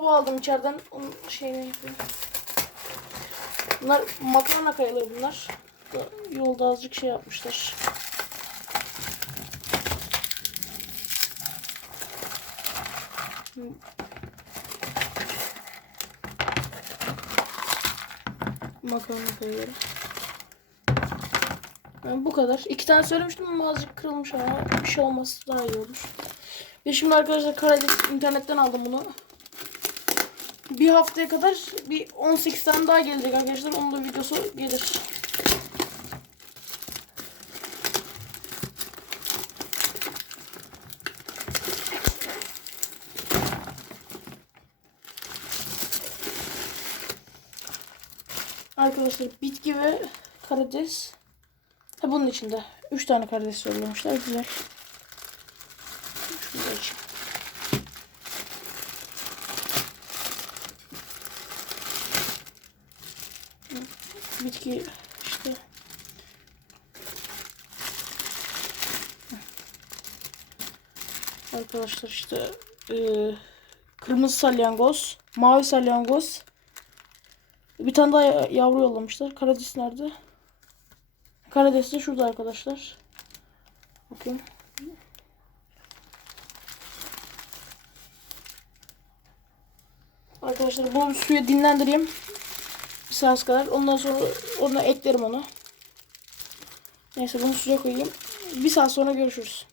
Bu aldım içeriden. Onun şeyini yapıyorum. Bunlar makarna kayaları bunlar. Da- Yolda azıcık şey yapmışlar. Makarna kayaları. Yani bu kadar. İki tane söylemiştim ama azıcık kırılmış ama bir şey olmaz daha iyi olur. Ve şimdi arkadaşlar Karadeniz internetten aldım bunu. Bir haftaya kadar bir 18 tane daha gelecek arkadaşlar. Onun da videosu gelir. Arkadaşlar bitki ve karides. Ha bunun içinde. 3 tane karides söylemişler. Güzel. Bitki işte. Arkadaşlar işte eee, kırmızı salyangoz, mavi salyangoz. Bir tane daha ya- yavru yollamışlar. Karadis nerede? Karadis de şurada arkadaşlar. Bakın. Arkadaşlar bu suyu dinlendireyim. Bir saat kadar. Ondan sonra ona eklerim onu. Neyse bunu suya koyayım. Bir saat sonra görüşürüz.